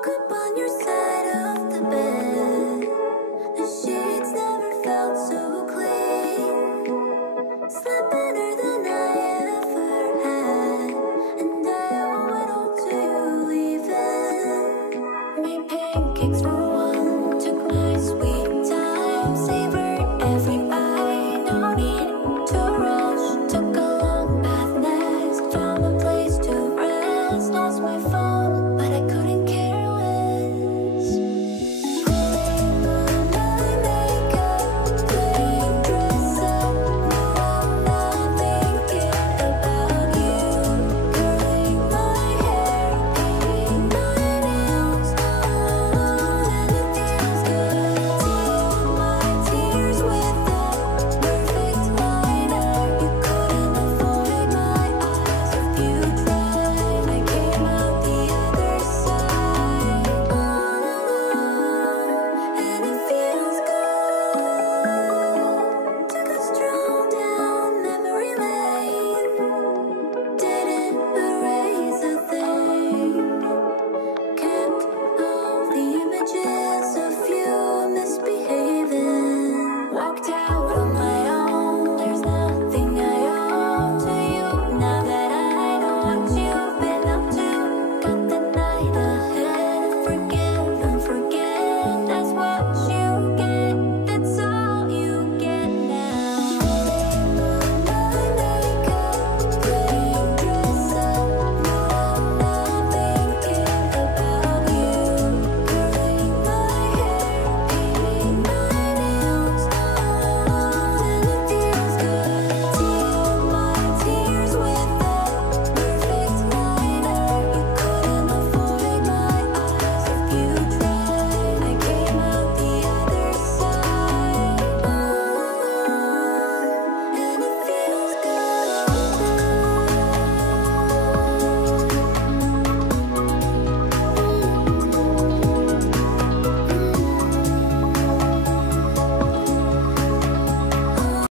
woke up on your side of the bed. The sheets never felt so clean. Slept better than I ever had, and I owe it all to you leaving. Made pancakes for